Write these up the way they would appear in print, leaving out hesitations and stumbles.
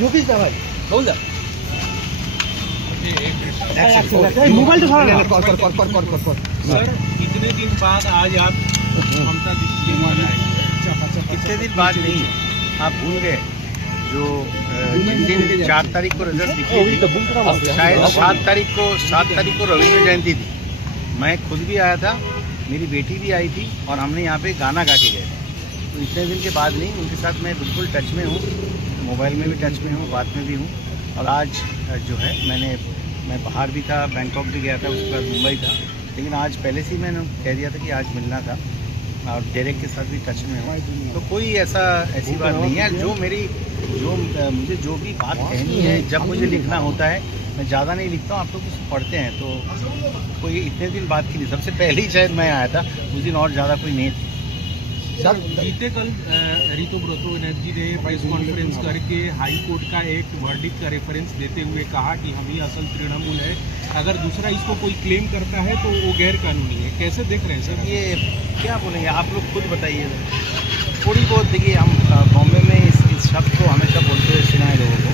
ঢুকিস না ভাই मोबाइल तो कर सर कितने दिन बाद आज आप ममता दीदी के घर आए? कितने दिन बाद नहीं, आप भूल गए जो जिस दिन 4 तारीख को रिजल्ट दिखी शायद 7 तारीख को रविंद्र जयंती थी। मैं खुद भी आया था, मेरी बेटी भी आई थी और हमने यहाँ पे गाना गा के गए थे। तो इतने दिन के बाद नहीं, उनके साथ मैं बिल्कुल टच में हूँ, मोबाइल में भी टच में हूँ, बात में भी हूँ। और आज जो है मैं बाहर भी था, बैंकॉक भी गया था, उसके बाद मुंबई था, लेकिन आज पहले से ही मैंने कह दिया था कि आज मिलना था और डायरेक्ट के साथ भी टच में हूँ। तो कोई ऐसी बात नहीं है। मुझे जो भी बात कहनी है, जब मुझे लिखना होता है, मैं ज़्यादा नहीं लिखता हूँ, आप लोग कुछ पढ़ते हैं, तो कोई इतने दिन बाद की नहीं, सबसे पहले ही शायद मैं आया था उस दिन, और ज़्यादा कोई नहीं था। सर बीते कल ऋतुव्रत बनर्जी ने प्रेस कॉन्फ्रेंस करके हाई कोर्ट का एक वर्डिक्ट का रेफरेंस देते हुए कहा कि हम ही असल तृणमूल है, अगर दूसरा इसको कोई क्लेम करता है तो वो गैर कानूनी है। कैसे देख रहे हैं सर? ये क्या बोलेंगे, आप लोग खुद बताइए। थोड़ी बहुत देखिए, हम बॉम्बे में इस शब्द को हमेशा बोलते हुए सुना है लोगों को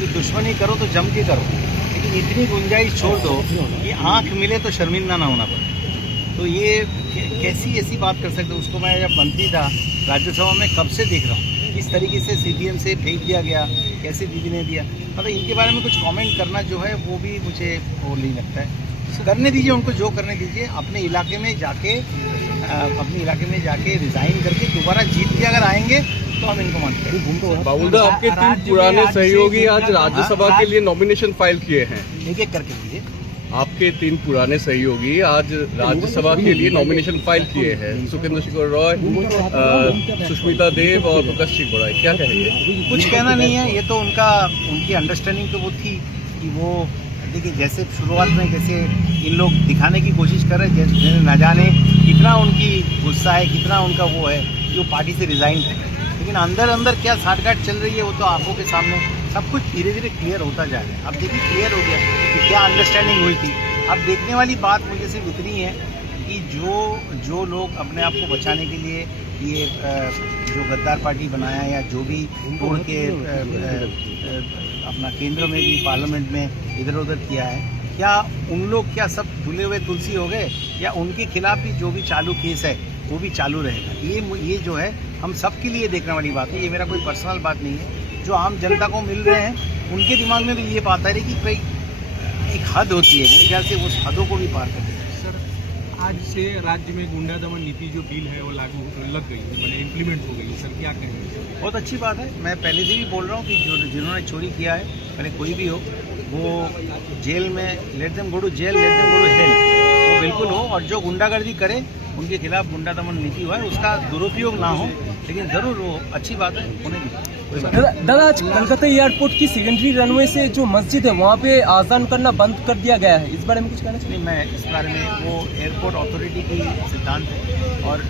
कि दुश्मनी करो तो जम के करो, लेकिन इतनी गुंजाइश छोड़ दो कि आँख मिले तो शर्मिंदा ना होना पड़े। तो ये कैसी ऐसी बात कर सकते? उसको मैं जब मंत्री था राज्यसभा में कब से देख रहा हूँ, किस तरीके से CPM से फेंक दिया गया, कैसे दीदी ने दिया, मतलब इनके बारे में कुछ कमेंट करना जो है वो भी मुझे वो नहीं लगता है। करने दीजिए उनको, जो करने दीजिए। अपने इलाके में जाके रिज़ाइन करके दोबारा जीत के अगर आएंगे तो हम इनको मानते हैं। बाबूदा, आपके 3 पुराने सहयोगी आज राज्यसभा के लिए नॉमिनेशन फाइल किए हैं। एक एक करके दीजिए। आपके 3 पुराने सहयोगी आज राज्यसभा के लिए नॉमिनेशन फाइल किए हैं, सुखेंद्र शेखर रॉय, सुष्मिता देव और प्रकाश सिंह बड़ाई, क्या कहेंगे? कुछ कहना नहीं है, ये तो उनकी अंडरस्टैंडिंग तो वो थी कि वो देखिए, जैसे शुरुआत में जैसे इन लोग दिखाने की कोशिश कर रहे हैं, जैसे न जाने कितना उनकी गुस्सा है, कितना उनका वो है कि वो पार्टी से रिज़ाइन करें, लेकिन अंदर अंदर क्या साठगांठ चल रही है वो तो आंखों के सामने सब कुछ धीरे धीरे क्लियर होता जा रहा है। अब देखिए क्लियर हो गया कि क्या अंडरस्टैंडिंग हुई थी। अब देखने वाली बात मुझे सिर्फ इतनी है कि जो लोग अपने आप को बचाने के लिए ये जो गद्दार पार्टी बनाया या जो भी तोड़ के अपना केंद्र में भी पार्लियामेंट में इधर उधर किया है, क्या उन लोग क्या सब धुले हुए तुलसी हो गए, या उनके खिलाफ भी जो भी चालू केस है वो भी चालू रहेगा? ये जो है हम सब के लिए देखने वाली बात है। ये मेरा कोई पर्सनल बात नहीं है। जो आम जनता को मिल रहे हैं उनके दिमाग में भी ये बात आ रही कि भाई एक हद होती है, मेरे ख्याल से उस हदों को भी पार कर दें। सर आज से राज्य में गुंडा दमन नीति जो बिल है वो लागू लग गई है, मैंने इम्प्लीमेंट हो गई है, सर क्या कहेंगे? बहुत अच्छी बात है। मैं पहले से भी बोल रहा हूँ कि जिन्होंने चोरी किया है, पहले कोई भी हो, वो जेल में let them go to jail, let them go to hell, वो बिल्कुल हो। और जो गुंडागर्दी करे उनके खिलाफ गुंडा दमन नीति हुआ है, उसका दुरुपयोग ना हो, लेकिन ज़रूर वो अच्छी बात है होने दी। दादा, आज कलकत्ता एयरपोर्ट की सेकेंडरी रनवे से जो मस्जिद है वहाँ पे आज़ान करना बंद कर दिया गया है, इस बारे में कुछ कहना चाहिए? नहीं, मैं इस बारे में, वो एयरपोर्ट अथॉरिटी की सिद्धांत है, और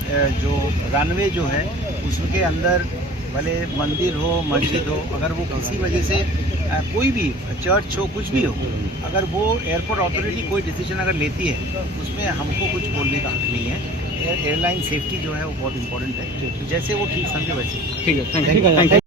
जो रनवे जो है उसके अंदर भले मंदिर हो, मस्जिद हो, अगर वो किसी वजह से कोई भी चर्च हो, कुछ भी हो, अगर वो एयरपोर्ट अथॉरिटी कोई डिसीजन अगर लेती है उसमें हमको कुछ बोलने का हक नहीं है। एयरलाइन सेफ्टी जो है वो बहुत इंपॉर्टेंट है, तो जैसे वो ठीक समझे वैसे। ठीक है, थैंक यू।